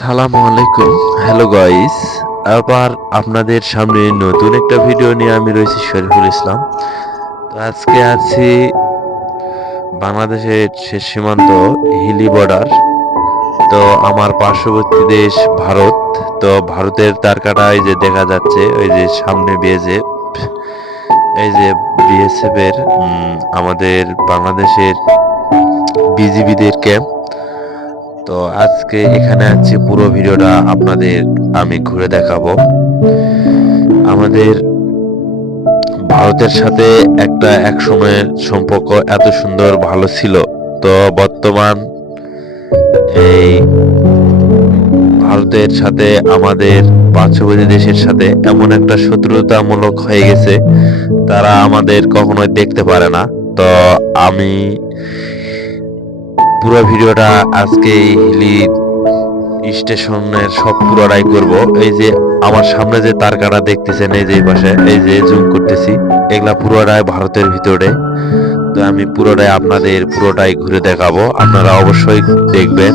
সালামু আলাইকুম। Hello guys, আবার আপনাদের সামনে নতুন একটা ভিডিও নিয়ে আমি রয়েছি শরীফুল ইসলাম। তো আজকে আছি বাংলাদেশের শেষ সীমান্ত হিলি বর্ডার। তো আমার পার্শ্ববর্তী দেশ ভারত। তো ভারতের তারকাটা এই যে দেখা যাচ্ছে, ওই যে সামনে বিএসএফ, এই যে বিএসএফ এর আমাদের বাংলাদেশের বিজিবিদের ক্যাম্প। তো আজকে এখানে আছি, পুরো ভিডিওটা আপনাদের আমি ঘুরে দেখাবো। আমাদের ভারতের সাথে একটা এক সময়ের সম্পর্ক এত সুন্দর ভালো ছিল, তো বর্তমান এই ভারতের সাথে আমাদের পার্শ্ববর্তী দেশের সাথে এমন একটা শত্রুতামূলক হয়ে গেছে, তারা আমাদের কখনোই দেখতে পারে না। তো আমি পুরো ভিডিওটা আজকে এই হিলি স্টেশনের সব পুরোটাই করব। এই যে আমার সামনে যে তারকাটা দেখতেছেন, এই যে এই পাশে, এই যে জুম করতেছি, এগুলা পুরোটাই ভারতের ভিতরে। তো আমি পুরোটাই আপনাদের পুরোটাই ঘুরে দেখাবো, আপনারা অবশ্যই দেখবেন।